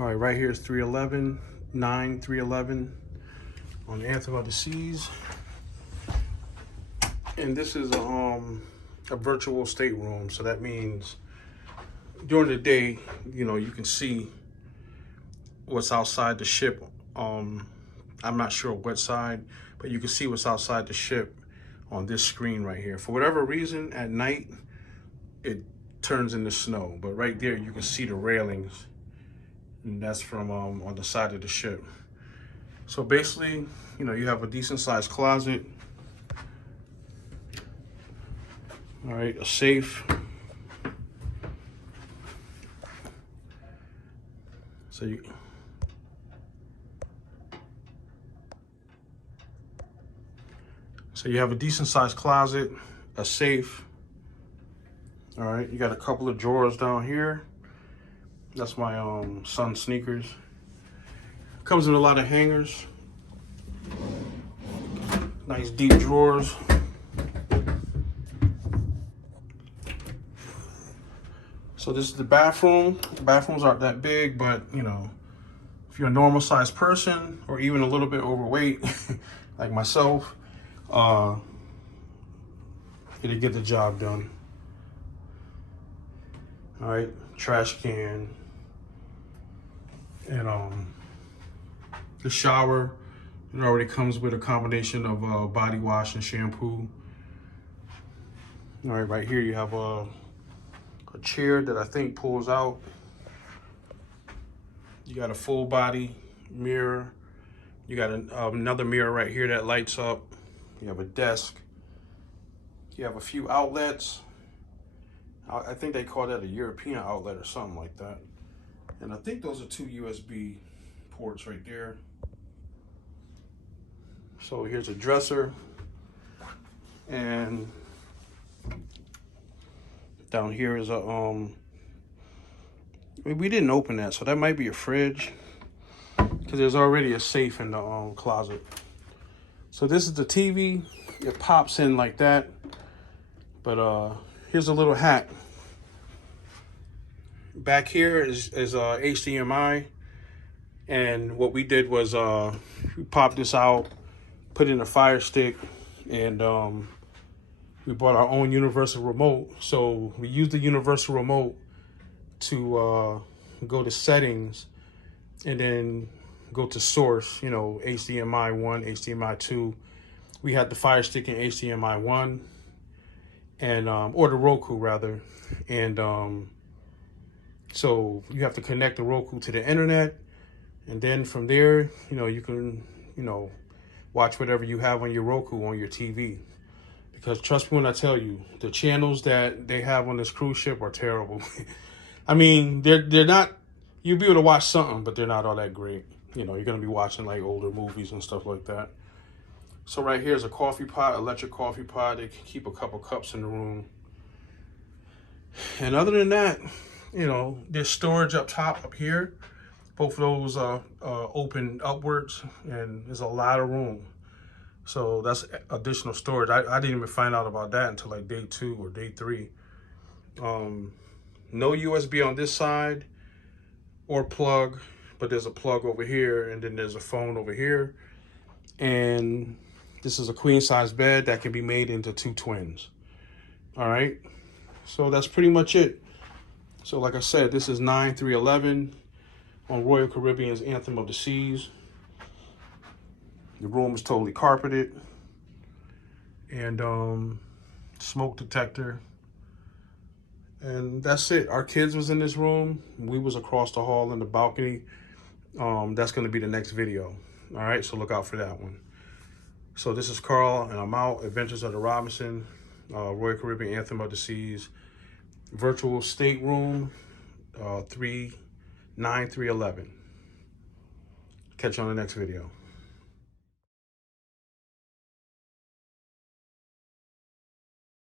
All right, right here is 311, 311 on the Anthem of the Seas. And this is a virtual stateroom. So that means during the day, you know, you can see what's outside the ship. I'm not sure what side, but you can see what's outside the ship on this screen right here. For whatever reason, at night, it turns into snow. But right there, you can see the railings. And that's from on the side of the ship. So basically, you know, you have a decent sized closet. All right, a safe. So you have a decent sized closet, a safe. All right, you got a couple of drawers down here. That's my son's sneakers. Comes with a lot of hangers. Nice deep drawers. So this is the bathroom. The bathrooms aren't that big, but you know, if you're a normal sized person or even a little bit overweight, like myself, it'll get the job done. All right, trash can, and the shower. It already comes with a combination of body wash and shampoo. All right, right here you have a chair that I think pulls out. You got a full body mirror. You got another mirror right here that lights up. You have a desk. You have a few outlets. I think they call that a European outlet or something like that. And I think those are 2 USB ports right there. So here's a dresser. And down here is a, we didn't open that, so that might be a fridge, because there's already a safe in the closet. So this is the TV. It pops in like that. But here's a little hack. Back here is HDMI, and what we did was we popped this out, put in a Fire Stick, and we bought our own universal remote. So we used the universal remote to go to settings and then go to source, you know, HDMI 1, HDMI 2. We had the Fire Stick in HDMI 1, and or the Roku rather. And so you have to connect the Roku to the internet, and then from there, you know, you can, you know, watch whatever you have on your Roku on your TV. Because trust me when I tell you, the channels that they have on this cruise ship are terrible. I mean, they're not, you'll be able to watch something, but they're not all that great. You know, you're going to be watching like older movies and stuff like that. So right here is a coffee pot, electric coffee pot. They can keep a couple cups in the room. And other than that, you know, there's storage up top, up here. Both of those open upwards, and there's a lot of room. So that's additional storage. I didn't even find out about that until like day 2 or day 3. No USB on this side or plug, but there's a plug over here, and then there's a phone over here. And this is a queen size bed that can be made into 2 twins. All right, so that's pretty much it. So like I said, this is 9311 on Royal Caribbean's Anthem of the Seas. The room is totally carpeted, and smoke detector. And that's it. Our kids was in this room. We was across the hall in the balcony. That's going to be the next video. All right, so look out for that one. So this is Carl, and I'm out. Adventures of the Robinson, Royal Caribbean Anthem of the Seas, virtual stateroom, 39311. Catch you on the next video.